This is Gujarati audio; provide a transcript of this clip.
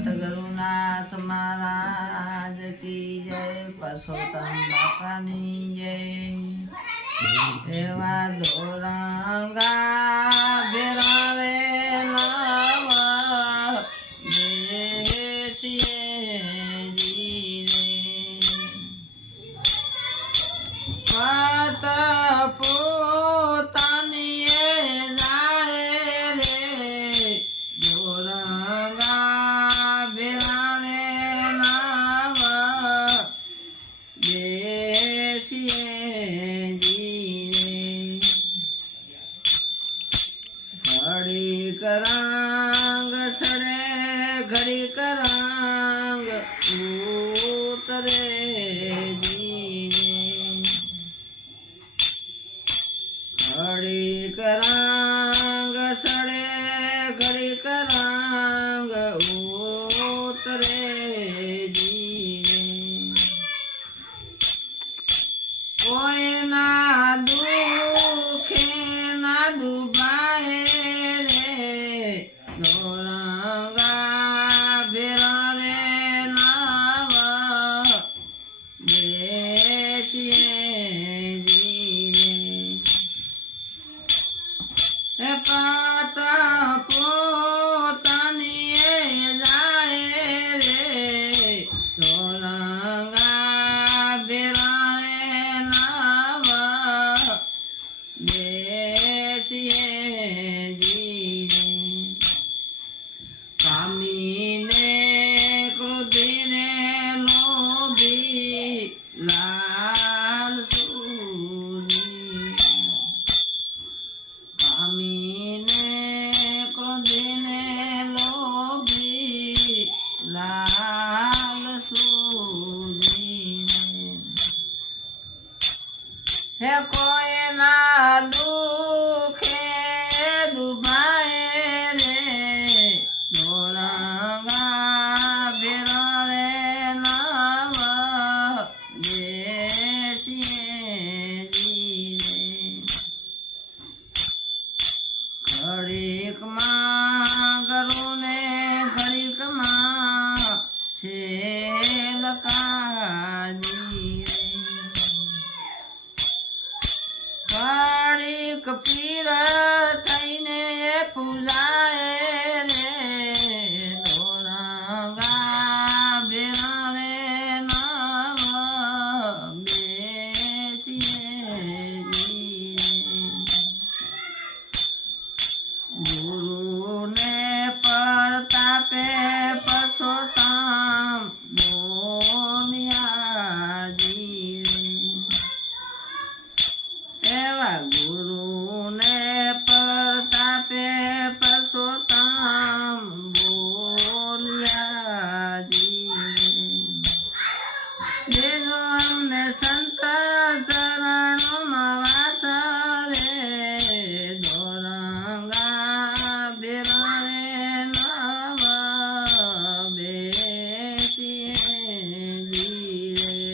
સતગુરુનાથ મહારાજ કી જય, પરસોત્તમ બાપાની જય। એવા દોરંગા ભેરા રે નવા દેશીએ પત પોતાની જાય રે દોરંગા ભેરા રે નવા દેશીએ ઘડી કરાંગ સડે ઘડી કરાંગ ઉતરે ઘડી કરાંગ સડે ઘડી કરાંગ ઉતરે કોઈના દુખે ના દુબાય દોરંગા ભેરા રે નવા દેશીએ પાત પોતાની જાય રે દોરંગા ભેરા રે નવા દેશીએ કામીને ક્રોધીને લોભી લાલ કામીને ક્રોધીને લોભી લાલ હે કોઈના દુખે દુભાય રે દોરંગા ભેરા રે નવા દેશીએ ઘડીકમાં ગરુને ઘડીકમાં શેલકાજી ઘડીક પીર થઈને પૂજાય રે દોરંગા ભેરા રે નવા બેસીએ ગુરુને પરતાપે પરસોત્તમ બોનિયાજી એવા ગુરુ